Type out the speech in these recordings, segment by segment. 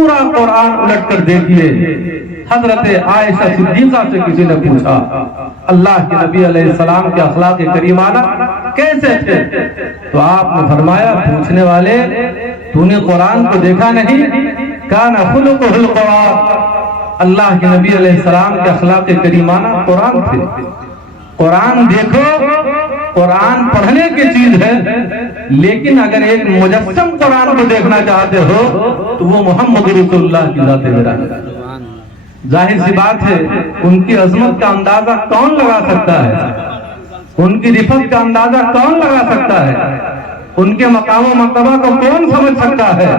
پورا قرآن الٹ کر دیکھیے. حضرت عائشہ صدیقہ سے کسی نے پوچھا اللہ کے نبی علیہ السلام کے اخلاق کریمانہ کیسے تھے؟ تو آپ نے فرمایا پوچھنے والے تو نے قرآن کو دیکھا نہیں؟ کان خلقہ القرآن. اللہ کے نبی علیہ السلام کے اخلاق کریمانہ قرآن تھے. قرآن دیکھو، قرآن پڑھنے کی چیز ہے، لیکن اگر ایک مجسم قرآن کو دیکھنا چاہتے ہو تو وہ محمد رسول اللہ کی ذات ہے. ظاہر سی بات ہے ان کی عظمت کا اندازہ کون لگا سکتا ہے؟ ان کی رفت کا اندازہ کون لگا سکتا ہے؟ ان کے مقام و مرتبہ کو کون سمجھ سکتا ہے؟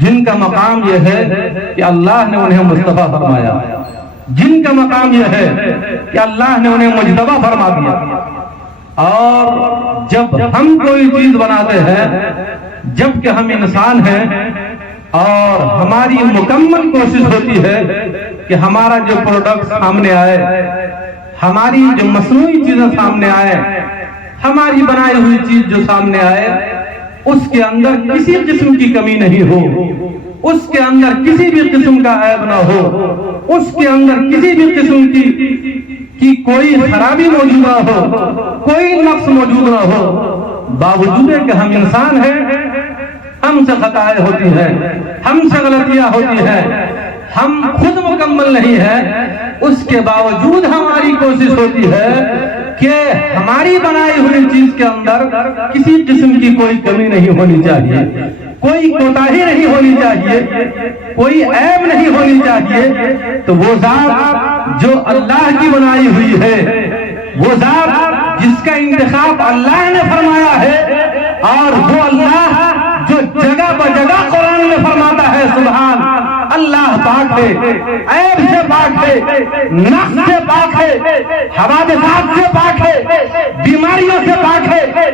جن کا مقام یہ ہے کہ اللہ نے انہیں مصطفیٰ فرمایا، جن کا مقام یہ ہے کہ اللہ نے انہیں مجتبی فرما دیا. اور جب ہم کوئی چیز بناتے ہیں، جب کہ ہم انسان ہیں اور ہماری مکمل کوشش ہوتی ہے کہ ہمارا جو پروڈکٹ سامنے آئے، ہماری جو مصنوعی چیزیں سامنے آئے، ہماری بنائی ہوئی چیز جو سامنے آئے، اس کے اندر کسی قسم کی کمی نہیں ہو، اس کے اندر کسی بھی قسم کا عیب نہ ہو، اس کے اندر کسی بھی قسم کی کوئی خرابی موجود نہ ہو، کوئی نقص موجود نہ ہو. باوجود ہے کہ ہم انسان ہیں، ہم سے خطائیں ہوتی ہیں، ہم سے غلطیاں ہوتی ہیں، ہم خود مکمل نہیں ہیں، اس کے باوجود ہماری کوشش ہوتی ہے کہ ہماری بنائی ہوئی چیز کے اندر کسی قسم کی کوئی کمی نہیں ہونی چاہیے، کوئی کوتاہی نہیں ہونی چاہیے، کوئی عیب نہیں ہونی چاہیے. تو وہ ذات جو اللہ کی بنائی ہوئی ہے، وہ ذات جس کا انتخاب اللہ نے فرمایا ہے، اور وہ اللہ جو جگہ بجگہ قرآن میں فرماتا ہے سبحان اللہ پاک ہے، عیب سے پاک ہے، نقص سے پاک ہے، حوادثات سے پاک ہے، بیماریوں سے پاک ہے،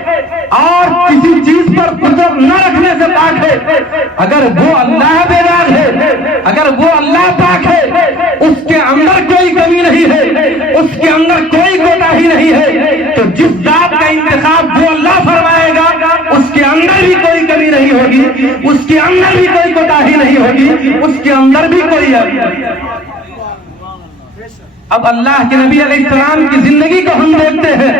اور کسی چیز پر قدرت نہ رکھنے سے پاک ہے. اگر وہ اللہ بیدار ہے، اگر وہ اللہ پاک ہے، اس کے اندر کوئی کمی نہیں ہے، اس کے اندر کوئی کوتاہی نہیں ہے، تو جس ذات کا انتخاب وہ اللہ فرمائے گا اس کے اندر بھی کوئی کمی نہیں ہوگی، اس کے اندر بھی کوئی کوتاہی نہیں ہوگی، اس کے اندر بھی کوئی ہے. اب اللہ کے نبی علیہ السلام کی زندگی کو ہم دیکھتے ہیں.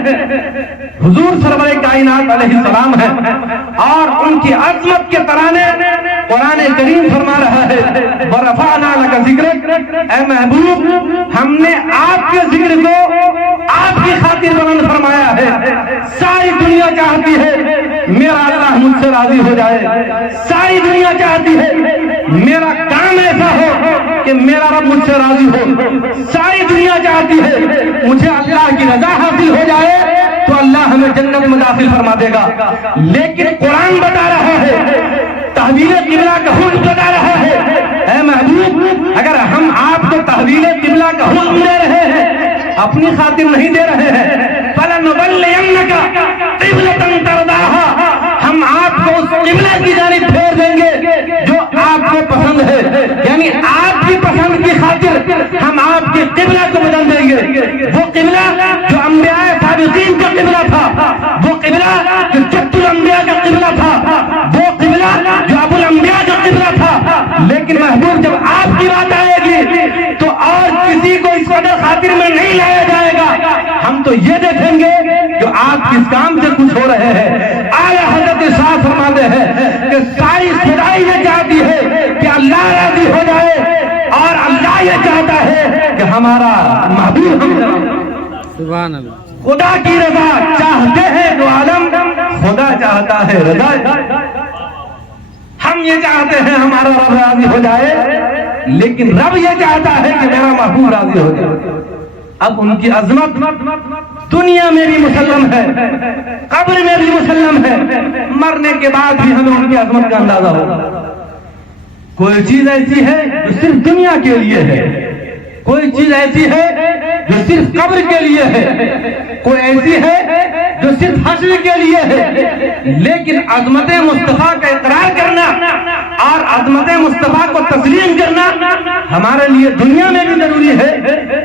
حضور سرور کائنات علیہ السلام ہے اور ان کی عظمت کے ترانے قرآن کریم فرما رہا ہے وَرَفَعْنَا لَكَ ذِكْرَكَ. اے محبوب ہم نے آپ کے ذکر کو آپ کی خاطر بلند فرمایا ہے. ساری دنیا چاہتی ہے میرا اللہ مجھ سے راضی ہو جائے، ساری دنیا چاہتی ہے میرا کام ایسا ہو کہ میرا رب مجھ سے راضی ہو، ساری دنیا چاہتی ہے مجھے اللہ کی رضا حاصل ہو جائے تو اللہ ہمیں جنت میں داخل فرما دے گا. لیکن قرآن بتا رہا ہے، تحویل قبلہ کا حکم بتا رہا ہے اے محبوب اگر ہم آپ کو تحویل قبلہ کا حکم دے رہے ہیں، اپنی خاطر نہیں دے رہے ہیں، فَلَنُوَلِّيَنَّكَ قِبْلَةً تَرْضَاهَا، ہم آپ کو اس قبلہ کی جانب پھیر دیں گے جو آپ کو پسند ہے. یعنی آپ کی پسند کی خاطر ہم آپ کے قبلہ کو بدل دیں گے. وہ قبلہ جو انبیاء سابقین کا قبلہ تھا، وہ قبلہ جو جد الانبیاء کا قبلہ تھا، وہ قبلہ جو ابو الانبیاء کا قبلہ تھا. لیکن محبوب جب آپ کی بات آئے گی تو اور کسی کو اس قدر خاطر میں نہیں لایا جائے گا. ہم تو یہ دیکھیں گے جو آپ کس کام سے خوش ہو رہے ہیں. آیا حضرت شاہ فرماتے ہیں کہ ساری خدائی یہ چاہتی ہے کہ اللہ راضی ہو جائے اور اللہ یہ چاہتا ہے کہ ہمارا محبوب سبحان اللہ. خدا کی رضا چاہتے ہیں دو عالم، خدا چاہتا ہے رضا. ہم یہ چاہتے ہیں ہمارا رب راضی ہو جائے، لیکن رب یہ چاہتا ہے کہ میرا محبوب راضی ہو جائے. اب ان کی عظمت دنیا میں بھی مسلم ہے، قبر میں بھی مسلم ہے، مرنے کے بعد بھی ہمیں ان کی عظمت کا اندازہ ہوگا. کوئی چیز ایسی ہے جو صرف دنیا کے لیے ہے، کوئی چیز ایسی ہے جو صرف قبر کے لیے ہے، کوئی ایسی ہے جو صرف حشر کے لیے ہے. لیکن عظمت مصطفیٰ کا اقرار کرنا اور عظمت مصطفیٰ کو تسلیم کرنا ہمارے لیے دنیا میں بھی ضروری ہے،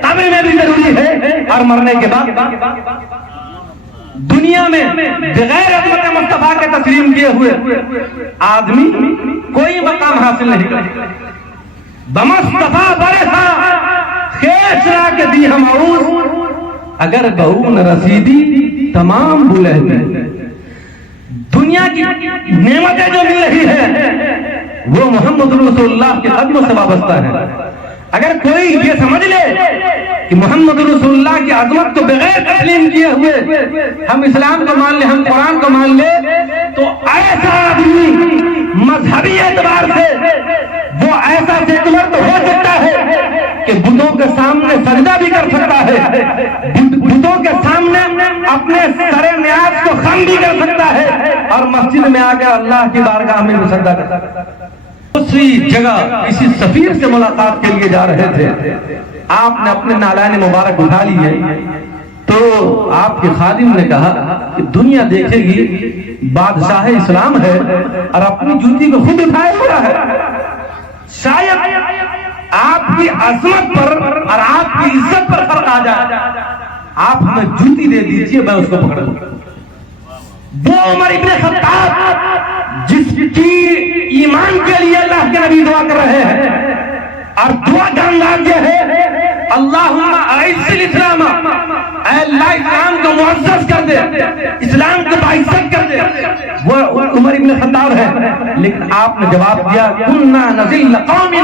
قبر میں بھی ضروری ہے اور مرنے کے بعد. دنیا میں بغیر عظمت مصطفیٰ کے تسلیم کیے ہوئے آدمی کوئی مقام حاصل نہیں کرتا. بمصطفیٰ برسا خیش را کے دی ہم عروض اگر بہو نہ رسیدی تمام بھولے ہیں. دنیا کی نعمتیں جو مل رہی ہے وہ محمد رسول اللہ کے قدموں سے وابستہ ہے. اگر کوئی یہ سمجھ لے کہ محمد رسول اللہ کی عظمت کو بغیر تسلیم کیے ہوئے ہم اسلام کو مان لیں, ہم قرآن کو مان لیں, تو ایسا آدمی مذہبی اعتبار سے وہ ایسا سیکولر تو ہو سکتا ہے کہ بتوں کے سامنے سجدہ بھی کر سکتا ہے, بتوں کے سامنے اپنے سر نیاز کو خم بھی کر سکتا ہے, اور مسجد میں آ کر اللہ کی بارگاہ میں بھی سجدہ کر سکتا ہے. دوسری جگہ کسی سفیر سے ملاقات کے لیے جا رہے تھے, آپ نے اپنے نالائن مبارک اٹھا لیے, تو آپ کے خادم نے کہا کہ دنیا دیکھے گی بادشاہ اسلام ہے اور اپنی جوتی کو خود اٹھائے ہوا ہے, شاید آپ کی عظمت پر اور آپ کی عزت پر فرق آ جائے, آپ ہمیں جوتی دے دیجئے میں اس کو پکڑ لوں. وہ عمر ابن خطاب جس کی ایمان کے لیے اللہ کے نبی دعا کر رہے ہیں, اور دعا کا انداز یہ ہے اللہم اعز الاسلام, اے اللہ اسلام کو معزز کر دے, اسلام کو باعزت کر دے, وہ عمر ابن خطاب ہے. لیکن آپ نے جواب دیا کنا نذل قوم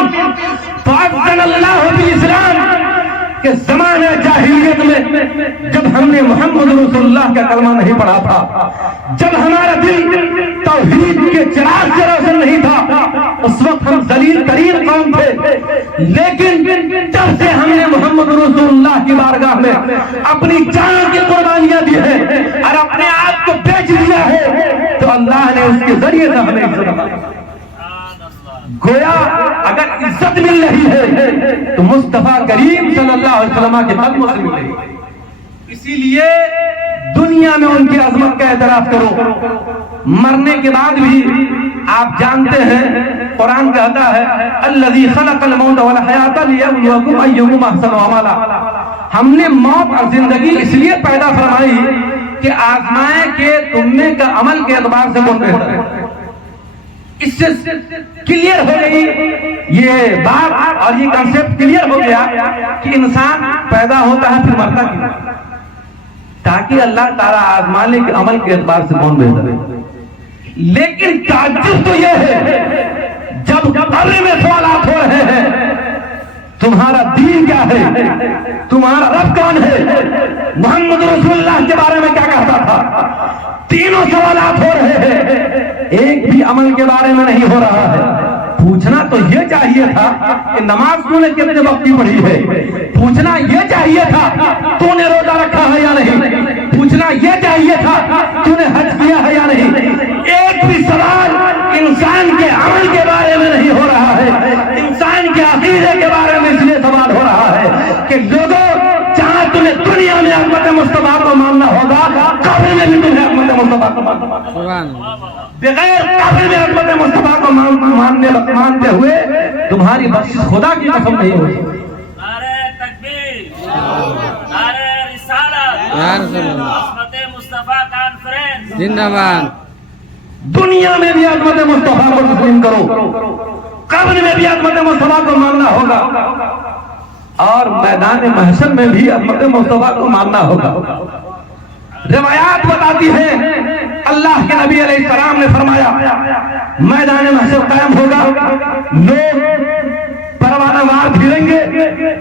فاعزنا اللہ بالاسلام, کہ زمانہ جاہلیت میں جب ہم نے محمد رسول اللہ کا کلمہ نہیں پڑھا تھا, جب ہمارا دل توحید کے چراغ سے روشن نہیں تھا, اس وقت ہم ذلیل ترین قوم تھے. لیکن جب سے ہم نے محمد رسول اللہ کی بارگاہ میں اپنی جان کی قربانیاں دی ہے اور اپنے آپ کو بیچ دیا ہے, تو اللہ نے اس کے ذریعے سے ہمیں عزت عطا کی. گویا اگر عزت مل رہی ہے تو مصطفیٰ کریم صلی اللہ علیہ وسلم کے قدموں سے مل رہی ہے. اسی لیے دنیا میں ان کی عظمت کا اعتراف کرو, مرنے کے بعد بھی آپ جانتے ہیں قرآن کہتا ہے الذی خلق الموت والحیات لیبلوکم ایکم احسن عملا, ہم نے موت اور زندگی اس لیے پیدا فرمائی کہ آزمائے کہ تم میں کا عمل کے اعتبار سے کون بہتر ہے. اس سے کلیئر ہو گئی یہ بات اور یہ کنسپٹ کلیئر ہو گیا کہ انسان پیدا ہوتا ہے پھر مرتا کیوں, تاکہ اللہ تعالیٰ آزمانے کے عمل کے اعتبار سے کون بہتر ہے. لیکن تعجب تو یہ ہے جب قبر میں سوالات ہو رہے ہیں تمہارا دین کیا ہے, تمہارا رب کون ہے, محمد رسول اللہ کے بارے میں کیا کہتا تھا, تینوں سوالات ہو رہے ہیں, ایک بھی عمل کے بارے میں نہیں ہو رہا ہے. پوچھنا تو یہ چاہیے تھا کہ نماز تو نے کتنے وقت کی پڑھی ہے, پوچھنا یہ چاہیے تھا تو نے روزہ رکھا ہے یا نہیں, پوچھنا یہ چاہیے تھا تو نے حج کیا ہے یا نہیں. ایک بھی سوال انسان کے عمل کے بارے میں نہیں ہو رہا ہے, انسان کے عقیدے کے بارے میں اس لیے سوال ہو رہا ہے کہ لوگوں جہاں تمہیں دنیا میں عظمت مصطفیٰ کو ماننا ہوگا, قبر میں بھی تمہیں عظمت مصطفیٰ کو ماننا ہوگا. بغیر قبر میں عظمت مصطفیٰ کو مانتے ہوئے تمہاری بخشش خدا کی قسم نہیں ہوئی. نعرہ تکبیر, نعرہ رسالت, عظمت مصطفیٰ کانفرنس زندہ باد. دنیا میں بھی عظمت مصطفیٰ کو تسلیم کرو, قبر میں بھی عظمت مصطفیٰ کو ماننا ہوگا, اور میدان محشر میں بھی عظمت مصطفیٰ کو ماننا ہوگا. روایات بتاتی ہیں اللہ کے نبی علیہ السلام نے فرمایا میدان محشر قائم ہوگا, لوگ پروانہ وار پھریں گے.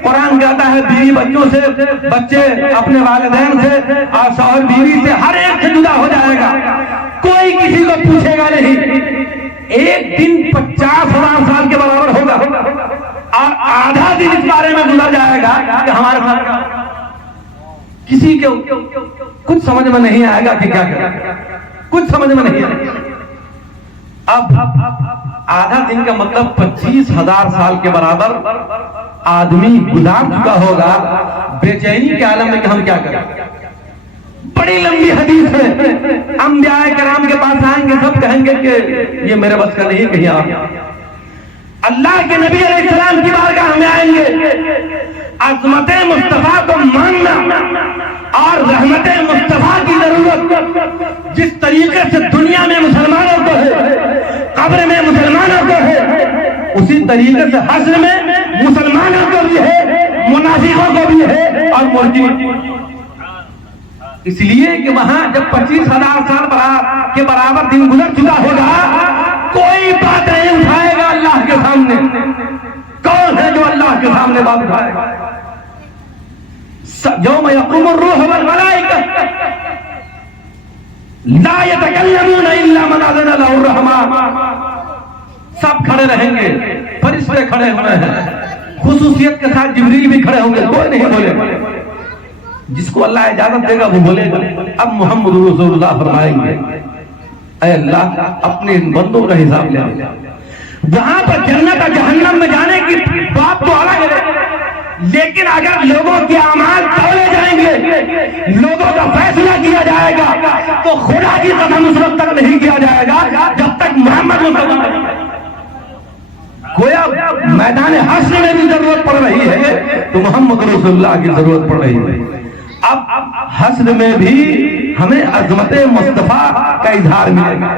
قرآن کہتا ہے بیوی بچوں سے, بچے اپنے والدین سے, اور شوہر بیوی سے, ہر ایک سے جدا ہو جائے گا, کوئی کسی کو پوچھے گا نہیں. ایک دن 50,000 سال کے برابر ہوگا, اور آدھا دن اس بارے میں گزر جائے گا کہ ہمارے پاس کسی کو کچھ سمجھ میں نہیں آئے گا کہ کیا کریں, کچھ سمجھ میں نہیں آئے گا. اب آدھا دن کا مطلب 25,000 سال کے برابر آدمی گزار چکا ہوگا بے چینی کے عالم میں کہ ہم کیا کریں. بڑی لمبی حدیث ہے, انبیاء کرام کے پاس آئیں گے, سب کہیں گے کہ یہ میرے بس کا نہیں, کہیں آپ. اللہ کے نبی علیہ السلام کی بارگاہ میں آئیں گے, عظمت مصطفیٰ کو ماننا اور رحمت مصطفیٰ کی ضرورت جس طریقے سے دنیا میں مسلمانوں کو ہے، قبر میں مسلمانوں کو ہے، اسی طریقے سے حشر میں مسلمانوں کو بھی ہے، منافقوں کو بھی ہے اور مرجئین۔ اس لیے کہ وہاں جب 25,000 سال کے برابر دن گزر چکا ہوگا، کوئی بات نہیں اٹھائے گا اللہ کے سامنے۔ کون ہے جو اللہ کے سامنے بات اٹھائے گا؟ یوم یقوم الروح والملائکہ لا یتکلمون الا من اذن له الرحمن۔ سب کھڑے رہیں گے، فرشتے کھڑے ہوئے ہیں، خصوصیت کے ساتھ جبریل بھی کھڑے ہوں گے، کوئی نہیں بولے گا۔ جس کو اللہ اجازت دے گا وہ بولے گا۔ اب محمد رسول اللہ فرمائیں گے اے اللہ اپنے ان بندوں کا حساب لے۔ وہاں پر جنت اور جہنم میں جانے کی بات تو الگ ہے، لیکن اگر لوگوں کے اعمال تولے جائیں گے، لوگوں کا فیصلہ کیا جائے گا، تو خدا کی قسم اس وقت تک نہیں کیا جائے گا جب تک محمد مصطفیٰ۔ گویا میدان حشر میں بھی ضرورت پڑ رہی ہے تو محمد رسول اللہ کی ضرورت پڑ رہی ہے۔ اب حشر میں بھی ہمیں عظمت مصطفیٰ کا اظہار ملے گا۔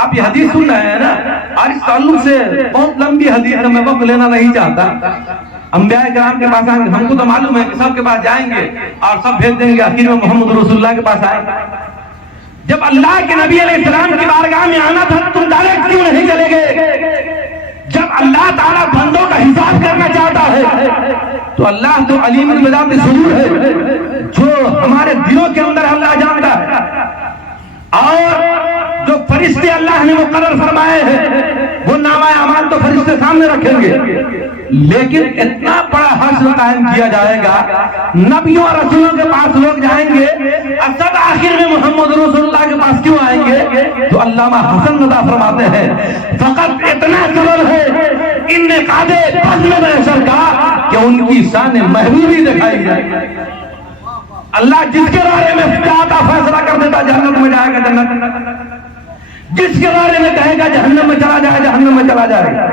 آپ یہ حدیث سن رہے ہیں نا، اور اس تعلق سے بہت لمبی حدیث ہے، میں وقت لینا نہیں چاہتا۔ انبیاء کرام کے پاس آئیں گے، ہم کو تو معلوم ہے کہ سب کے پاس جائیں گے اور سب بھیج دیں گے، آخر میں محمد رسول اللہ کے پاس آئیں گے۔ جب اللہ کے نبی علیہ السلام کی بارگاہ میں آنا تھا تم ڈائریکٹ کیوں نہیں چلے گئے؟ جب اللہ تعالیٰ بندوں کا حساب کرنا چاہتا ہے تو اللہ تو علیم بذات صدور ہے، جو ہمارے دلوں کے اندر اللہ جانتا ہے، اور جو فرشتے اللہ نے مقرر فرمائے ہیں وہ نامہ اعمال تو فرشتے سامنے رکھیں گے، لیکن اتنا بڑا حشر قائم کیا جائے گا، نبیوں اور رسولوں کے پاس لوگ جائیں گے، اور سب آخر میں محمد رسول اللہ کے پاس کیوں آئیں گے؟ تو علامہ حسن رضا فرماتے ہیں فقط اتنا سبب ہے ان نقاد بزم محشر کا کہ ان کی شان محبوبی دکھائی جائے۔ اللہ جس کے بارے میں چاہتا فیصلہ کر دیتا جنت میں جائے گا جنت، جس کے بارے میں کہے گا جہنم میں چلا جائے جہنم میں چلا جائے گا۔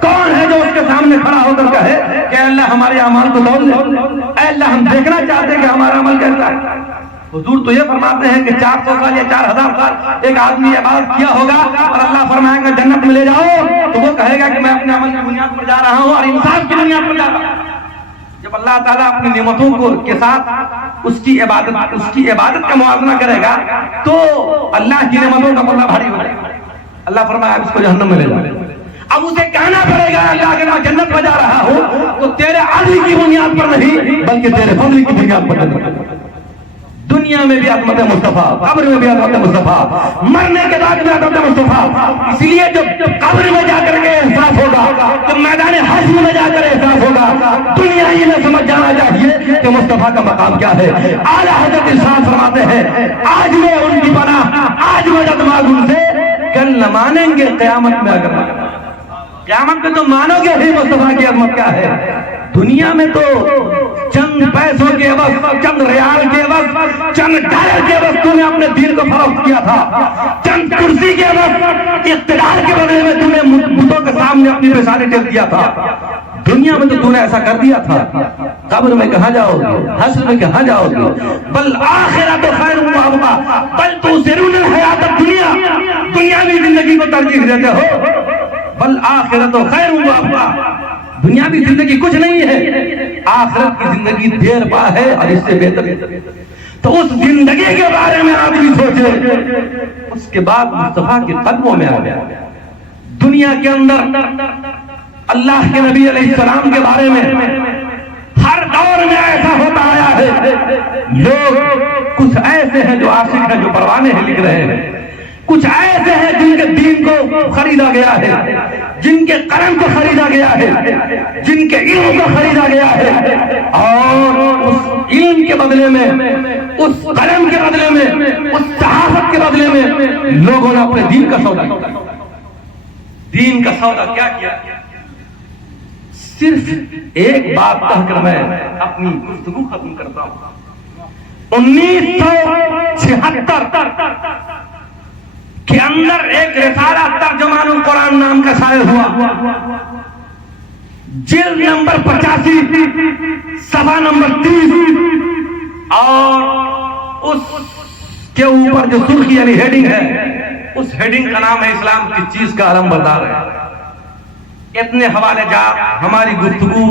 کون ہے جو اس کے سامنے کھڑا ہو کر کہے کہ اللہ ہمارے اعمال کو تول دے، اے اللہ ہم دیکھنا چاہتے ہیں کہ ہمارا عمل کیسا ہے۔ حضور تو یہ فرماتے ہیں کہ 400 سال یا 4000 سال ایک آدمی عبادت کیا ہوگا اور اللہ فرمائے گا جنت میں لے جاؤ، تو وہ کہے گا کہ میں اپنے عمل کی بنیاد پر جا رہا ہوں اور انصاف کی بنیاد پر جا رہا ہوں۔ جب اللہ تعالیٰ اپنی نعمتوں کو کے ساتھ اس کی عبادت کا موازنہ کرے گا تو اللہ کی نعمتوں کا پلہ بھاری ہو جائے گا۔ اللہ فرمایا اب اس کو جہنم میں لے جاؤ۔ اب اسے کہنا پڑے گا اللہ اگر میں جنت میں جا رہا ہوں تو تیرے عدل کی بنیاد پر نہیں بلکہ تیرے فضل کی بنیاد پر جنت۔ دنیا میں بھی عظمت مصطفیٰ، قبر میں بھی عظمت مصطفیٰ، مرنے کے بعد بھی عظمت مصطفیٰ۔ اس لیے جب قبر میں جا کر کے احساس ہوگا، جب میدان حشر میں جا کر احساس ہوگا، دنیا ہی میں سمجھ جانا چاہیے کہ مصطفیٰ کا مقام کیا ہے۔ اعلیٰ حضرت ارشاد فرماتے ہیں آج میں ان کی پناہ، آج مدد مانگ ان سے، کل نہ مانیں گے قیامت میں۔ اگر قیامت میں تو مانو گے ہی مصطفیٰ کی عظمت کیا ہے۔ دنیا میں تو چند پیسوں کے عوض، چند ریال کے عوض، چند ڈالر کے عوض تو نے اپنے دین کو فروخت کیا تھا، چند کرسی کے عوض، اقتدار کے بدلے میں تو نے بتوں کے سامنے اپنی پیشانی ٹیک دیا تھا۔ دنیا میں تو نے ایسا کر دیا تھا، قبر میں کہاں جاؤ گے، حشر میں کہاں جاؤ گے؟ بل آخرت خیر و ابقا بل تؤثرون الحیات الدنیا، دنیاوی زندگی کو ترجیح دیتے ہو۔ بل آخرت خیر و ابقا، دنیاوی زندگی کچھ نہیں ہے، آخرت کی زندگی دیر پا ہے اور اس سے بہتر ہے۔ تو اس زندگی کے بارے میں آدمی سوچے۔ اس کے بعد مصطفیٰ کے قدموں میں آ گیا۔ دنیا کے اندر اللہ کے نبی علیہ السلام کے بارے میں ہر دور میں ایسا ہوتا آیا ہے، لوگ کچھ ایسے ہیں جو عاشق ہیں، جو پروانے ہیں لکھ رہے ہیں، کچھ ایسے ہیں جن کے دین کو خریدا گیا ہے، جن کے قلم کو خریدا گیا ہے، جن کے علم کو خریدا گیا ہے، اور اس علم کے بدلے میں، اس قلم کے بدلے میں، اس صحافت کے بدلے میں لوگوں نے اپنے دین کا سودا کیا۔ دین کا سودا کیا کیا؟ صرف ایک بات کہہ کر میں اپنی گفتگو ختم کرتا ہوں۔ 1976 کے اندر ایک رسالہ ترجمان القرآن نام کا شائع ہوا، جلد نمبر 85 صفحہ نمبر 30 اور اس کے اوپر جو سرخی یعنی ہیڈنگ ہے، اس ہیڈنگ کا نام ہے اسلام کس چیز کا علم بردار ہے۔ اتنے حوالے جات ہماری گفتگو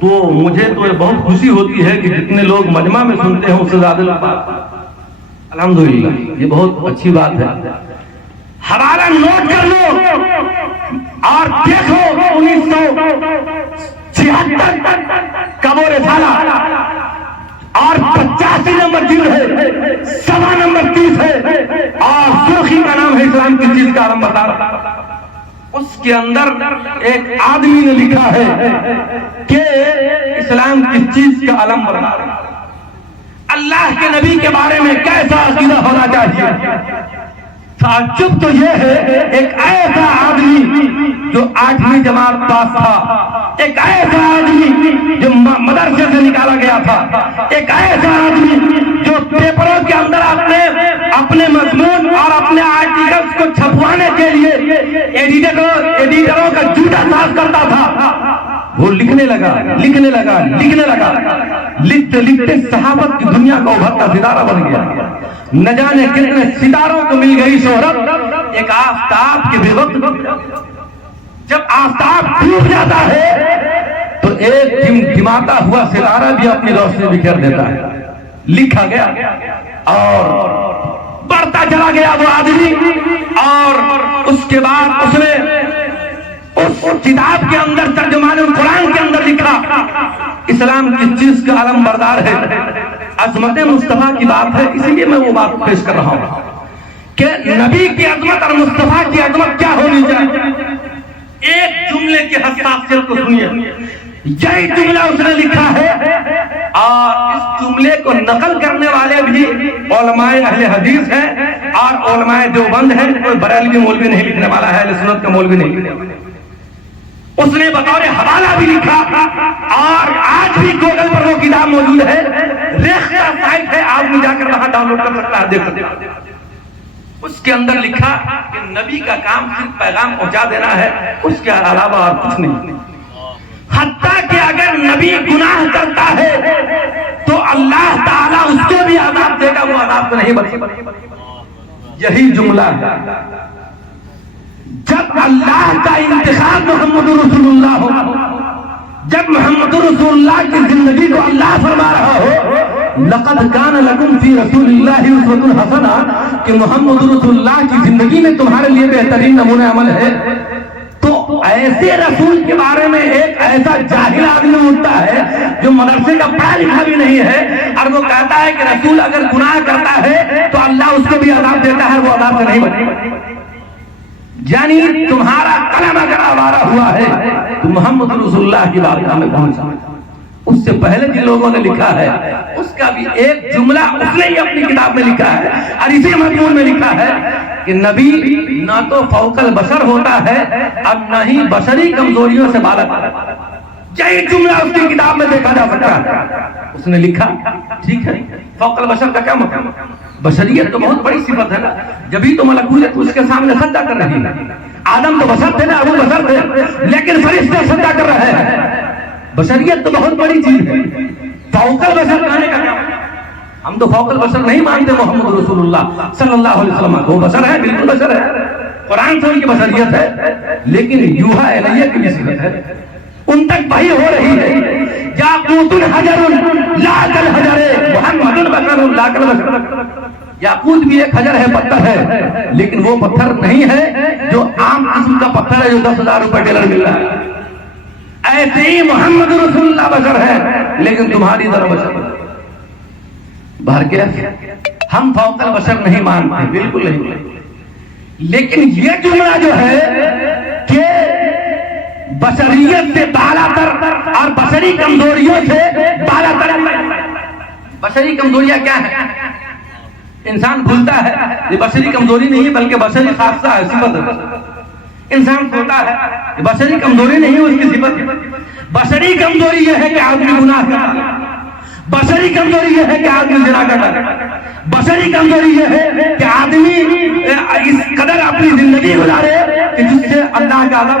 تو مجھے تو بہت خوشی ہوتی ہے کہ جتنے لوگ مجمع میں سنتے ہیں اس سے زیادہ لوگ الحمدللہ، یہ بہت اچھی بات ہے۔ حوالہ نوٹ کر لو اور دیکھو 1976 کا وہ رسالہ اور 85 نمبر جلد ہے، صفحہ نمبر 30 ہے اور سرخی کا نام ہے اسلام کس چیز کا علم بردار۔ اس کے اندر ایک آدمی نے لکھا ہے کہ اسلام کس چیز کا علم بردار ہے، اللہ کے نبی کے بارے میں کیسا عقیدہ ہونا چاہیے۔ تعجب تو یہ ہے، ایک ایسا آدمی جو 8ویں جماعت پاس تھا، ایک ایسا آدمی جو مدرسے سے نکالا گیا تھا، ایک ایسا آدمی جو پیپروں کے اندر اپنے مضمون اور اپنے آرٹیکلز کو چھپوانے کے لیے ایڈیٹروں کا جوتا صاف کرتا تھا، وہ لکھنے لگا لکھتے لکھتے صحابت کی دنیا کا ابھرتا ستارہ بن گیا۔ نہ جانے کتنے ستاروں کو مل گئی شہرت ایک آفتاب کے بے وقت۔ جب آفتاب ڈوب جاتا ہے تو ایک ٹمٹماتا ہوا ستارہ بھی اپنی روشنی بکھیر دیتا ہے۔ لکھا گیا اور بڑھتا چلا گیا وہ آدمی، اور اس کے بعد اس نے اس کتاب کے اندر ترجمان القرآن کے اندر لکھا اسلام کس چیز کا علم بردار ہے، عظمت مصطفیٰ کی بات ہے، اسی لیے میں وہ بات پیش کر رہا ہوں کہ نبی کی عظمت اور مصطفیٰ کی عظمت کیا ہونی چاہیے۔ ایک جملے کی حساسیت کو سنیے، یہی جملہ اس نے لکھا ہے اور اس جملے کو نقل کرنے والے بھی علماء اہل حدیث ہیں اور علماء دیوبند ہیں، کوئی بریلوی مولوی نہیں لکھنے والا ہے، اہل سنت کا مولوی نہیں لکھنے والا۔ اس نے بطور حوالہ بھی لکھا اور آج بھی گوگل پر وہ کتاب موجود ہے، ریخ کا سائٹ ہے، آدمی جا کر وہاں ڈاؤن لوڈ کر سکتا ہے، دیکھ سکتا ہے۔ اس کے اندر لکھا کہ نبی کا کام صرف پیغام پہنچا دینا ہے، اس کے علاوہ اور کچھ نہیں۔ حتیٰ کہ اگر نبی گناہ کرتا ہے تو اللہ تعالیٰ اس کو بھی عذاب دے گا، وہ عذاب کو نہیں بچے۔ یہی جملہ ہے جب اللہ کا انتخاب محمد رسول اللہ ہو، جب محمد رسول اللہ کی زندگی کو اللہ فرما رہا ہو لقد کان لکم فی رسول اللہ اسوۃ حسنہ، کہ محمد رسول اللہ کی زندگی میں تمہارے لیے بہترین نمونہ عمل ہے، تو ایسے رسول کے بارے میں ایک ایسا جاہل آدمی اٹھتا ہے جو مدرسے کا پڑھا لکھا بھی نہیں ہے اور وہ کہتا ہے کہ رسول اگر گناہ کرتا ہے تو اللہ اس کو بھی عذاب دیتا ہے، وہ عذاب سے نہیں بچے۔ یعنی تمہارا قلم اگر آوارہ ہوا ہے تو محمد رسول اللہ کی بارگاہ میں پہنچا۔ اس سے پہلے جن لوگوں نے لکھا ہے اس کا بھی ایک جملہ اس نے ہی اپنی کتاب میں لکھا ہے اور اسی مضمون میں لکھا ہے کہ نبی نہ تو فوق البشر ہوتا ہے اور نہ ہی بشری کمزوریوں سے بالغ۔ یہی جملہ اس کی کتاب میں دیکھا جا سکتا ہے۔ اس نے لکھا ٹھیک ہے، فوق البشر کا کیا مطلب؟ بشریت تو بہت بڑی صفت ہے نا، جبھی تو ملکوت اس کے سامنے سجدہ کر رہی ہے۔ آدم تو بشر تھے نا، ابو بشر تھے، لیکن فرشتے سجدہ کر رہے ہیں۔ بشریت تو بہت بڑی چیز ہے، فوق البشر کہنے کا کیا؟ ہم تو فوق البشر نہیں مانتے محمد رسول اللہ صلی اللہ علیہ وسلم کو، وہ بشر ہے، بالکل بشر ہے، قرآن سے ان کی بشریت ہے، لیکن یوحا الیہ کی بھی صفت ہے، ان تک وحی ہو رہی ہے۔ یاقوت حجر لا کالحجر محمد بشر لا کالبشر۔ یاقوت بھی ایک حجر ہے، پتھر ہے، لیکن وہ پتھر نہیں ہے جو عام قسم کا پتھر ہے جو 10,000 روپے ڈالر مل رہا ہے۔ ایسے ہی محمد رسول اللہ بشر ہے، لیکن تمہاری طرح بشر بہر کے ہم فوق البشر نہیں مانتے، بالکل نہیں، لیکن یہ جملہ جو ہے کہ بشریت سے بالا تر اور بشری کمزوریوں سے بالا تر۔ بشری کمزوریاں کیا ہیں؟ انسان بھولتا ہے یہ بشری کمزوری نہیں ہے بلکہ بشری خاصہ ہے، صفت ہے۔ انسان سوچتا ہے یہ بشری کمزوری نہیں ہے، اس کی صفت ہے۔ بشری کمزوری یہ ہے کہ آدمی گناہ کرتا ہے، بشری کمزوری یہ ہے کہ آدمی زنا کرتا ہے، بشری کمزوری یہ ہے کہ آدمی اس قدر اپنی زندگی گزارے کہ جس سے اللہ کا عذاب۔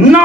9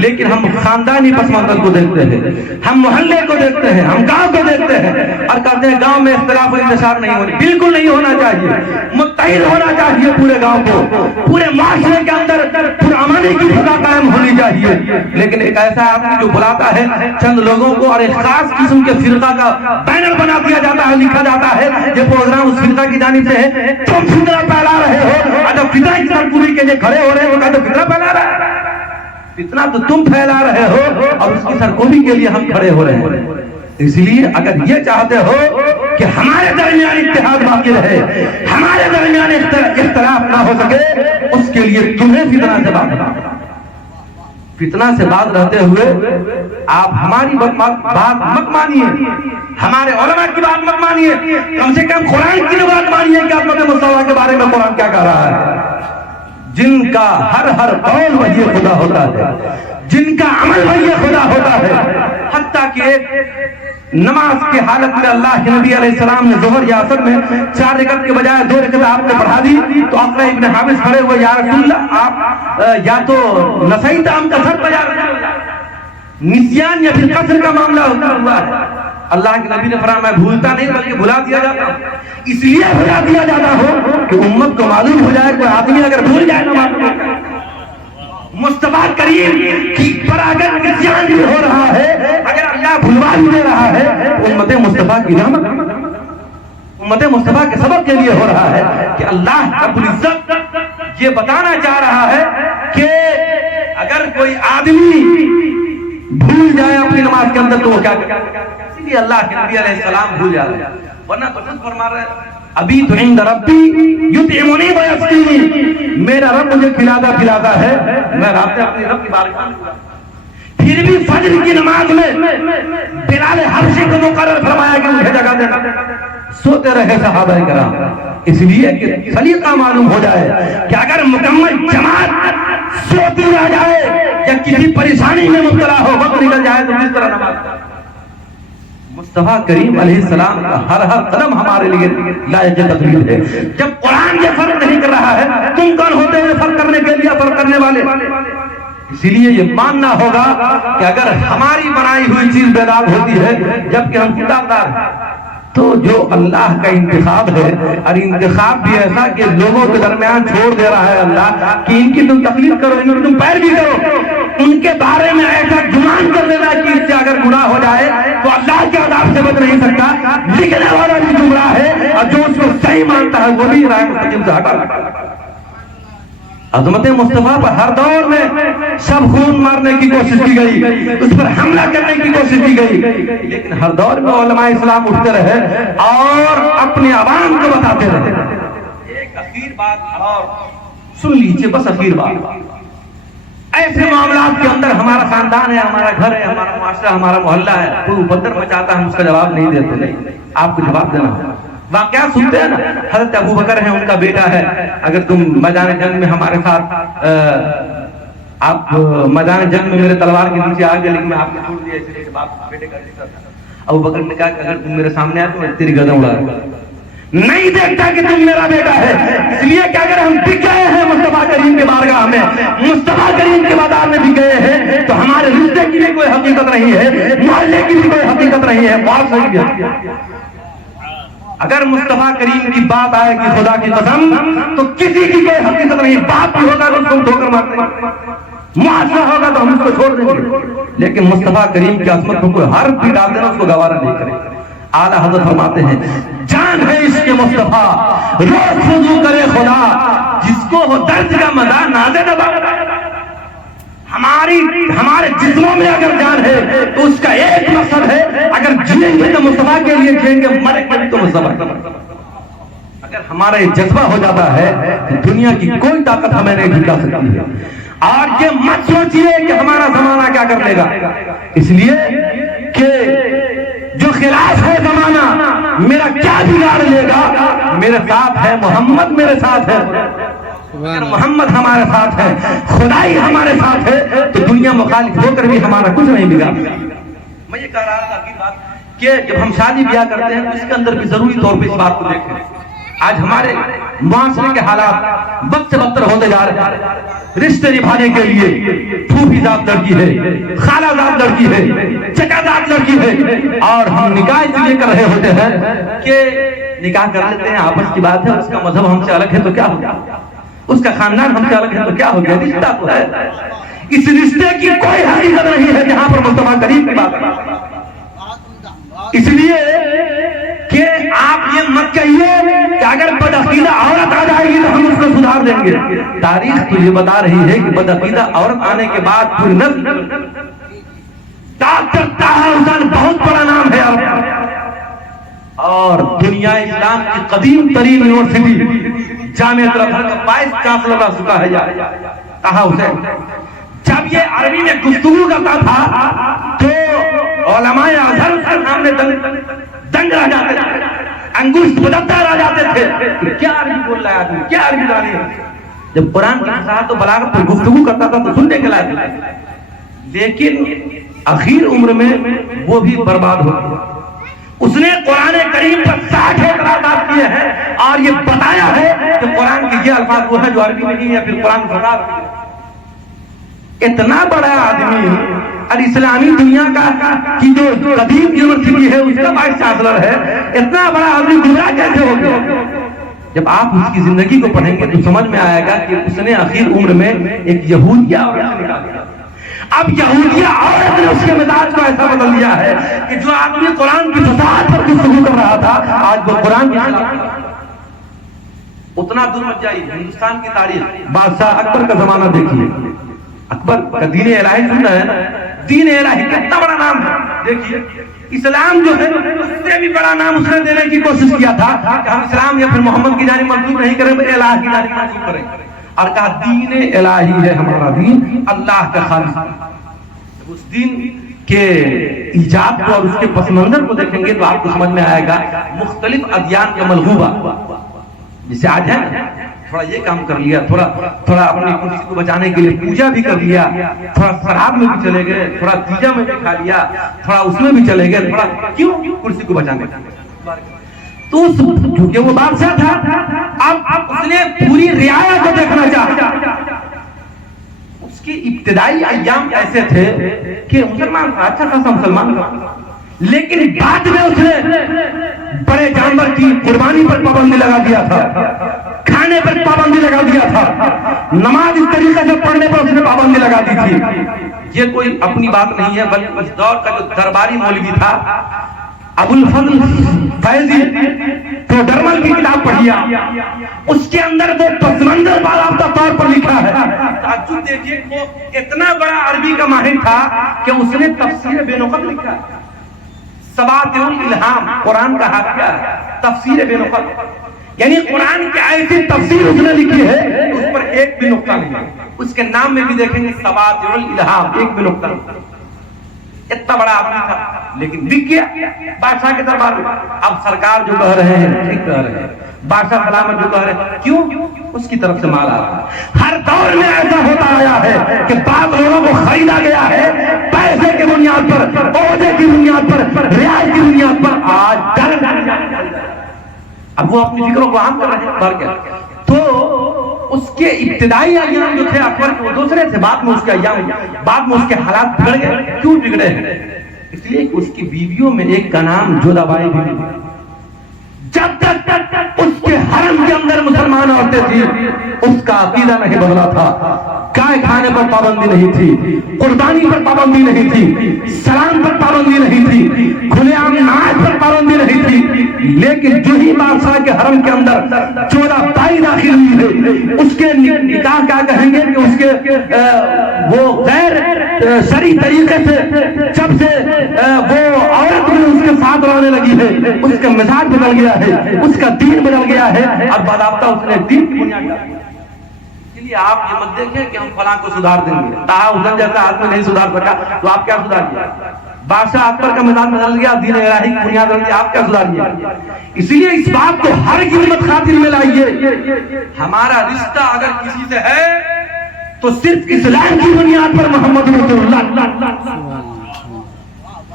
لیکن ہم خاندانی پس منظر کو دیکھتے ہیں، ہم محلے کو دیکھتے ہیں، ہم گاؤں کو دیکھتے ہیں اور کہتے ہیں گاؤں میں اختلاف و انتشار نہیں ہونا، بالکل نہیں ہونا چاہیے، متحد ہونا چاہیے پورے گاؤں کو، پورے معاشرے کے اندر پرامانی کی فضا قائم ہونی چاہیے۔ لیکن ایک ایسا آدمی جو بلاتا ہے چند لوگوں کو اور ایک خاص قسم کے فرقہ کا بینر بنا دیا جاتا ہے، لکھا جاتا ہے یہ پروگرام اس فرقہ کی جانب سے ہے، تم فتنہ پھیلا رہے ہو، اور جب فتنہ کی سرکوبی کے لیے کھڑے ہو رہے ہو تو فتنہ پھیلا رہے ہیں، فتنہ تو تم پھیلا رہے ہو اور اس کی سرکوبی کے لیے ہم کھڑے ہو رہے ہیں۔ اس لیے اگر یہ چاہتے ہو کہ ہمارے درمیان اتحاد باقی رہے، ہمارے درمیان اختلاف نہ ہو سکے، اس کے لیے تمہیں فتنہ سے بات کرنا، فتنہ سے بات رہتے ہوئے آپ ہماری بات مت مانیے، ہمارے علماء کی بات مت مانیے، کم سے کم قرآن کی بات مانیے کہ امت مصطفیٰ کے بارے میں قرآن کیا کہہ رہا ہے، جن کا ہر قول وہی خدا ہوتا ہے، جن کا عمل وہی خدا ہوتا ہے۔ حتیٰ کہ نماز کی حالت میں اللہ کے نبی علیہ السلام نے ظہر یا عصر میں 4 رکعت کے بجائے 2 رکعت آپ نے پڑھا دی تو عقبہ ابن حابس کھڑے ہوئے، یا رسول اللہ آپ یا تو نسیت ام کثرت بجا رہے ہیں، نسیان یا پھر قصر کا معاملہ ہوا ہے۔ اللہ کے نبی نے فرمایا میں بھولتا نہیں بلکہ بھلا دیا جاتا، اس لیے بھلا دیا جاتا ہو کہ امت کو معلوم ہو جائے کوئی آدمی اگر بھول جائے نماز مصطفیٰ کریم کی پر اگر نسیان بھی ہو رہا ہے، اگر اللہ بھلوا بھی دے رہا ہے، امت مصطفیٰ کی رحمت، امت مصطفیٰ کے سبب کے لیے ہو رہا ہے کہ اللہ رب العزت یہ بتانا چاہ رہا ہے کہ اگر کوئی آدمی بھول جائے اپنی نماز کے اندر تو وہ کیا کرے، اسی لیے اللہ کے نبی علیہ السلام بھول جاتے ہیں، ورنہ تو خود فرما رہے ہیں ابھی تو عند ربی یطعمنی ویسقینی، میرا رب مجھے کھلاتا ہے، میں رات میں اپنی رب کی بارگاہ میں، پھر بھی فجر کی نماز میں بلال حبشی کو مقرر فرمایا کہ مجھے جگہ دینا، سوتے رہے صحابہ کرام، اس لیے کہ سلیقہ معلوم ہو جائے کہ اگر مکمل جماعت سوتی رہ جائے یا کسی پریشانی میں مبتلا ہو، وقت نکل جائے تو کس طرح نماز پڑھے۔ مصطفیٰ کریم علیہ السلام کا ہر قدم ہمارے لیے لائق تقلید ہے۔ جب قرآن یہ فرق نہیں کر رہا ہے، تم کون ہوتے ہیں فرق کرنے کے لیے، فرق کرنے والے؟ اسی لیے یہ ماننا ہوگا کہ اگر ہماری بنائی ہوئی چیز بیدار ہوتی ہے جبکہ ہم کتابدار ہیں، تو جو اللہ کا انتخاب ہے، اور انتخاب بھی ایسا کہ لوگوں کے درمیان چھوڑ دے رہا ہے اللہ کہ ان کی تم تقلید کرو، ان کی تم پیروی کرو، ان کے بارے میں ایسا گمان کر دینا کہ اس سے اگر گناہ ہو جائے تو اللہ کے عذاب سے بچ نہیں سکتا، لکھنے والا بھی گمراہ ہے اور جو اس کو صحیح مانتا ہے وہ بھی راہ مستقیم سے ہٹا۔ عظمت مصطفیٰ پر ہر دور میں سب خون مارنے کی کوشش کی گئی، اس پر حملہ کرنے کی کوشش کی گئی، لیکن ہر دور میں علماء اسلام اٹھتے رہے اور اپنے عوام کو بتاتے رہے۔ ایک اخیر بات اور سن لیجئے، بس اخیر بات، ایسے معاملات کے اندر ہمارا خاندان ہے، ہمارا گھر ہے، ہمارا معاشرہ، ہمارا محلہ ہے، کوئی اپندر مچاتا ہے، ہم اس کا جواب نہیں دیتے، نہیں، آپ کو جواب دینا ہوگا۔ واقعات سنتے ہیں نا، حضرت ابو بکر ہے، ان کا بیٹا ہے، اگر تم میدان جنگ میں ہمارے ساتھ آپ میدان جنگ میں میرے تلوار کے نیچے آ گئے لیکن میں آپ کو چھوڑ دیا، اس لیے کہ باپ بیٹے کا رشتہ تھا۔ ابو بکر نے کہا کہ اگر تم میرے سامنے آئے تو میں تیری گردن اڑا دوں گا، نہیں دیکھتا کہ تم میرا بیٹا ہے، اس لیے کہ اگر ہم بک گئے ہیں مصطفیٰ کریم کے بارگاہ میں، مصطفیٰ کریم کے بازار میں بک گئے ہیں تو ہمارے رشتے کی بھی کوئی حقیقت نہیں ہے، محلے کی بھی کوئی حقیقت نہیں ہے، بات صحیح ہے۔ اگر مصطفیٰ کریم کی بات آئے گی خدا کی قسم تو کسی کی کوئی حقیقت نہیں، باپ بھی ہوگا تو اس کو ٹھوکر مارتے ہیں، معاشرہ ہوگا تو ہم اس کو چھوڑ دیں گے، لیکن مصطفیٰ کریم کی عظمت کو کوئی حرف بھی ڈال دینا اس کو گوارا نہیں کرے۔ اعلیٰ حضرت فرماتے ہیں جان ہے عشق مصطفیٰ روز خضوع کرے خدا، جس کو وہ درد کا مزہ نازے نبا۔ ہمارے جسموں میں اگر جان ہے تو اس کا ایک مقصد ہے، اگر جیئیں گے تو مصطفیٰ کے لیے جیئیں گے، مرے گے تو مصطفیٰ۔ اگر ہمارا یہ جذبہ ہو جاتا ہے تو دنیا کی کوئی طاقت ہمیں نہیں جھٹلا سکتی ہے۔ اور یہ مت سوچئے کہ ہمارا زمانہ کیا کر لے گا، اس لیے کہ جو خلاف ہے زمانہ میرا کیا بگاڑ لے گا، میرے ساتھ ہے محمد، میرے ساتھ ہے، اگر محمد ہمارے ساتھ ہے، خدائی ہمارے ساتھ ہے تو دنیا مخالف ہو کر بھی ہمارا کچھ نہیں بگاڑ۔ میں یہ کہہ رہا تھا کہ جب ہم شادی بیاہ کرتے ہیں تو اس کے اندر بھی ضروری طور پہ اس بات کو دیکھیں آج ہمارے معاشرے کے حالات وقت سے بدتر ہوتے جا رہے ہیں. رشتے نبھانے کے لیے پھوپھی ذات لڑکی ہے, خالہ ذات لڑکی ہے, چچا ذات لڑکی ہے, اور ہم نکاح اس لیے کر رہے ہوتے ہیں کہ نکاح کر لیتے ہیں, آپس کی بات ہے, اس کا مذہب ہم سے الگ ہے تو کیا ہو گیا, اس کا خاندان ہم سے الگ ہے تو کیا ہو گیا, رشتہ تو ہے. اس رشتے کی کوئی حقیقت نہیں ہے جہاں پر مصطفیٰ کریم کی بات ہے. اس لیے کہ آپ یہ مت کہیے کہ اگر بدعقیدہ عورت آ جائے گی تو ہم اس کو سدھار دیں گے. تاریخ تو یہ بتا رہی ہے کہ بدعقیدہ عورت آنے کے بعد پوری نسل ڈاکٹر طاہر حسین بہت بڑا نام ہے اور دنیا اسلام کی قدیم ترین یونیورسٹی جامعہ الازہر کا 22 چانسلر رہ چکا ہے طاہر حسین. جب یہ عربی میں گفتگو کرتا تھا تو علماء ازہر اس کے سامنے دنگ رہ جاتے تھے, انگشت بدلتا رہ جاتے تھے کہ کیا عربی بول رہا ہے آدمی, کیا عربی جانی ہے. جب قرآن کی فصاحت و بلاغت پر گفتگو کرتا تھا تو سننے کے لائق تھے, لیکن اخیر عمر میں وہ بھی برباد ہو گیا. اس نے قرآن کریم پر 60 اعتراضات کیے ہیں اور یہ بتایا ہے کہ قرآن کے یہ الفاظ وہ ہیں جو عربی میں نہیں ہے, پھر قرآن کی فصاحت. اتنا بڑا آدمی اور اسلامی دنیا کا کی جو قدیم یونیورسٹی ہے اس کا وائس چانسلر ہے, اتنا بڑا آدمی گمراہ کیسے ہو گیا. جب آپ اس کی زندگی کو پڑھیں گے تو سمجھ میں آئے گا کہ اس نے آخر عمر میں ایک یہودیہ عورت نکال دیا. اب یہودیہ عورت نے اس کے مزاج کو ایسا بدل دیا ہے کہ جو آدمی قرآن کی فصاحت پر گفتگو کر رہا تھا آج وہ قرآن کی اتنا دور مت جائیے. ہندوستان کی تاریخ بادشاہ اکبر کا زمانہ دیکھیے. اکبر کا دین الہی سن رہے ہیں, دین الہی کتنا بڑا نام ہے. دیکھیے اسلام جو ہے اس سے بھی بڑا نام اس نے دینے کی کوشش کیا تھا کہ ہم اسلام یا پھر محمد کی جانب منسوب نہیں کریں, الہ کی جانب منسوب کریں, اور کہا دین الہی ہے ہمارا دین, اللہ کا خالص. اس دین کے ایجاد کو اور اس کے پس منظر کو دیکھیں گے تو آپ کو سمجھ میں آئے گا مختلف ادیان کا ملغوبہ, جسے آج ہے تھوڑا یہ کام کر لیا, تھوڑا اپنی کرسی کو بچانے کے لیے پوجا بھی کر لیا, تھوڑا شراب میں بھی چلے گئے, تھوڑا تیجا میں بھی کھا لیا, تھوڑا اس میں بھی چلے گئے, تھوڑا کیوں کرسی کو بچانے تو کیونکہ وہ بادشاہ تھا. اب اس نے پوری رعایا کو دیکھنا چاہا. اس کے ابتدائی ایام ایسے تھے کہ مسلمان اچھا خاصا مسلمان تھا, لیکن بعد میں اس نے بڑے جانور کی قربانی پر پابندی لگا دیا تھا, کھانے پر پابندی لگا دیا تھا, نماز اس طریقے سے پڑھنے پر اس نے پابندی لگا دی تھی. یہ کوئی اپنی بات نہیں ہے بلکہ اس دور کا جو درباری مولوی تھا ابو الفضل فیضی تو ڈرمل کی کتاب پڑھیا, اس کے اندر وہ پس منظر باضابطہ طور پر لکھا ہے. تعجب دیکھیے وہ اتنا بڑا عربی کا ماہر تھا کہ اس نے تفسیر بے نقط لکھا ہے. سبات الالہام قرآن کا حافظہ ہے, تفسیر بے نقط, یعنی قرآن کی ایسی تفسیر اس نے لکھی ہے اس پر ایک بھی نقطہ نہیں ہے. اس کے نام میں بھی دیکھیں گے سبات الالہام, ایک بھی نقطہ نہیں. اتنا بڑا آدمی تھا لیکن بک گیا بادشاہ کے دربار میں. اب سرکار جو کہہ رہے ہیں ٹھیک کہہ رہے ہیں, بادشاہ سلامت جو کہہ رہے ہیں, کیوں اس کی طرف سے مال آ رہا ہے. ہر دور میں ایسا ہوتا آیا ہے کہ بعض لوگوں کو خریدا گیا ہے پیسے کی بنیاد پر, عہدے کی بنیاد پر, رعایت کی بنیاد پر. آج اب وہ اپنی فکروں کو عام کر رہے ہیں بھر کے. تو اس کے ابتدائی ایام جو تھے اکبر کے وہ دوسرے تھے, بعد میں اس کے ایام, بعد میں اس کے حالات بگڑ گئے. کیوں بگڑے ہیں؟ اس لیے کہ اس کی بیویوں میں ایک کا نام جودہ بائی بھی. جب تک اس کے حرم کے اندر مسلمان عورتیں تھیں اس کا عقیدہ نہیں بدلا تھا. گائے کھانے پر پابندی نہیں تھی, قربانی پر پابندی نہیں تھی, سلام پر پابندی نہیں تھی, کھلے عام نماز پر پابندی نہیں تھی. لیکن جو ہی بادشاہ کے حرم کے اندر 14 بائی داخل ہوئی ہے اس کے نکاح کیا کہیں گے کہ اس کے وہ غیر شرعی طریقے سے جب سے وہ عورت بھی اس کے ساتھ رہنے لگی ہے اس کا مزاج بدل گیا ہے, اس کا دین بدل گیا ہے, اور باضابطہ اس نے دین کی بنیاد ڈالی. اس لیے آپ یہ مت دیکھیں کہ ہم فلاں کو سدھار دیں گے. طاہر حسین جیسا آدمی نہیں سدھار سکا تو آپ کیا سدھاریے؟ بادشاہ اکبر کا مزاج بدل گیا, دین الہی کی بنیاد بدل گیا, آپ کیا سدھاریے؟ اس لیے اس بات کو ہر قیمت خاطر میں لائیے, ہمارا رشتہ اگر کسی سے ہے تو صرف اسلام کی بنیاد پر محمد رسول اللہ.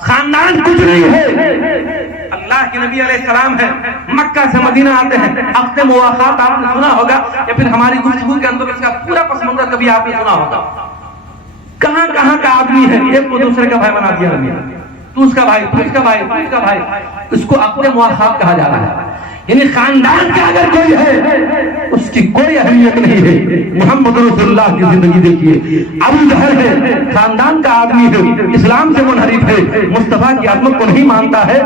خاندان کچھ نہیں ہے, اللہ اللہ کے نبی علیہ السلام ہیں، مکہ سے مدینہ آتے ہیں، عقد مواخات آپ نے سنا ہوگا یا پھر ہماری گفتگو کے اندر اس کا پورا پس منظر کبھی آپ نے سنا ہوگا. کہاں کہاں کا آدمی ہے ایک کو دوسرے کا بھائی بنا دیا نبی نے. تو اس کا بھائی، تو اس کا بھائی، تو اس کا بھائی، اس کو عقد مواخات کہا جا رہا ہے. یعنی خاندان کا اگر کوئی ہے اس کی کوئی اہمیت نہیں ہے. محمد رسول اللہ کی زندگی دیکھیے، ابو جہل ہے، خاندان کا آدمی ہے، اسلام سے منحرف ہے، مصطفیٰ کی عظمت کو نہیں مانتا ہے،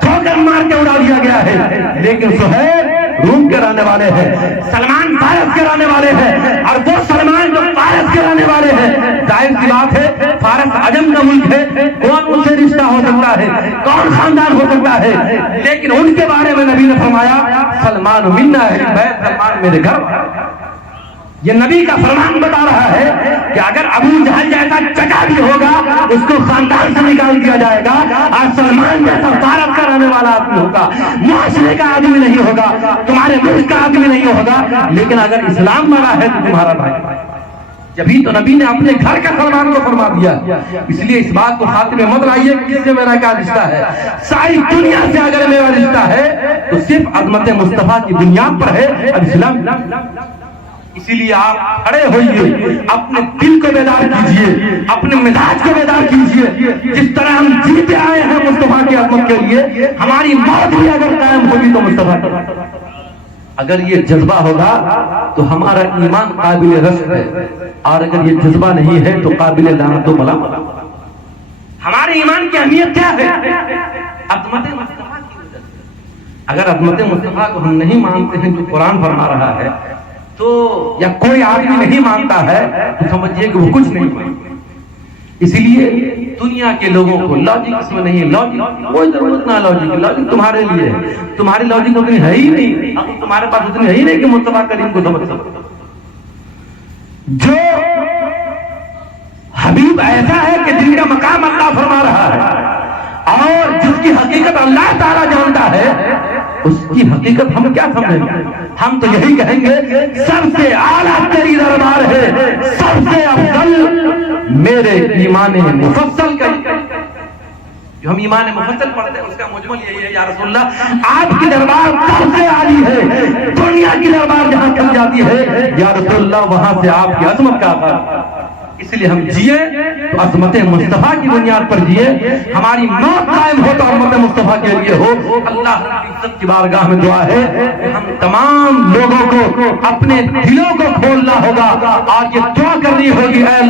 ٹھوکر مار کے اڑا دیا گیا ہے. لیکن سہیل روم کے رہنے والے ہیں، سلمان فارس کے رہنے والے ہیں، اور وہ سلمان جو فارس کے رہنے والے ہیں، ظاہر سی بات ہے فارس عجم کا ملک ہے، کون ان سے رشتہ ہو سکتا ہے، کون خاندان ہو سکتا ہے. لیکن ان کے بارے میں نبی نے فرمایا سلمان منا اہل بیت، سلمان میرے گھر. یہ نبی کا فرمان بتا رہا ہے کہ اگر ابو جہل جیسا چٹا بھی ہوگا اس کو خاندان سے نکال دیا جائے گا، اور سلمان جیسا فارس کا رہنے والا آدمی ہوگا، معاشرے کا آدمی نہیں ہوگا، تمہارے ملک کا آدمی نہیں ہوگا، لیکن اگر اسلام والا ہے تو تمہارا بھائی. جبھی تو نبی نے اپنے گھر کا سلمان کو فرما دیا. اس لیے اس بات کو خاطر میں مت لائیے کہ کس سے میرا کیا رشتہ ہے. ساری دنیا سے اگر میرا رشتہ ہے تو صرف عظمت مصطفیٰ کی بنیاد پر ہے اور اسلام. اسی لیے آپ کھڑے ہوئیے، اپنے دل کو بیدار کیجئے، اپنے مزاج کو بیدار کیجئے. جس طرح ہم جیتے آئے ہیں مصطفیٰ کی عظمت کے لیے، ہماری موت بھی اگر قائم ہوگی تو مصطفیٰ کی. اگر یہ جذبہ ہوگا تو ہمارا ایمان قابل رشک ہے، اور اگر یہ جذبہ نہیں ہے تو قابل لعنت و ملامت. ہمارے ایمان کی اہمیت کیا ہے؟ عظمت مصطفیٰ کی وجہ سے. اگر عظمت مصطفیٰ کو ہم نہیں مانتے ہیں جو قرآن فرما رہا ہے تو، یا کوئی آدمی نہیں مانتا ہے تو سمجھیے کہ وہ کچھ نہیں مانتا. اسی لیے دنیا کے لوگوں کو لاجک اس میں نہیں ہے. لاجک کوئی ضرورت نہ لاجک، لاجک تمہارے لیے ہے. تمہاری لاجک اتنی ہے ہی نہیں، اب تمہارے پاس اتنی ہے ہی نہیں کہ مصطفیٰ کریم کو سمجھ سکو. جو حبیب ایسا ہے کہ جن کا مقام اللہ فرما رہا ہے اور جس کی حقیقت اللہ تعالیٰ جانتا ہے، اس کی حقیقت ہم کیا سمجھیں گے؟ ہم تو یہی کہیں گے سب سے اعلیٰ تیری دربار ہے، سب سے افضل میرے ایمان مفصل کا. جو ہم ایمان مفصل پڑھتے ہیں اس کا مجمل یہی ہے، یا رسول اللہ آپ کی دربار سب سے عالی ہے. دنیا کی دربار جہاں چل جاتی ہے یا رسول اللہ وہاں سے آپ کی عظمت کا آغاز. اس لیے ہم جیے تو عظمت مصطفیٰ کی بنیاد پر جیے، ہماری موت قائم ہو تو عظمت مصطفیٰ کے لیے ہو. اللہ رب العزت کی بارگاہ میں دعا ہے کہ ہم تمام لوگوں کو اپنے دلوں کو کھولنا ہوگا اور یہ دعا کرنی ہوگی، اے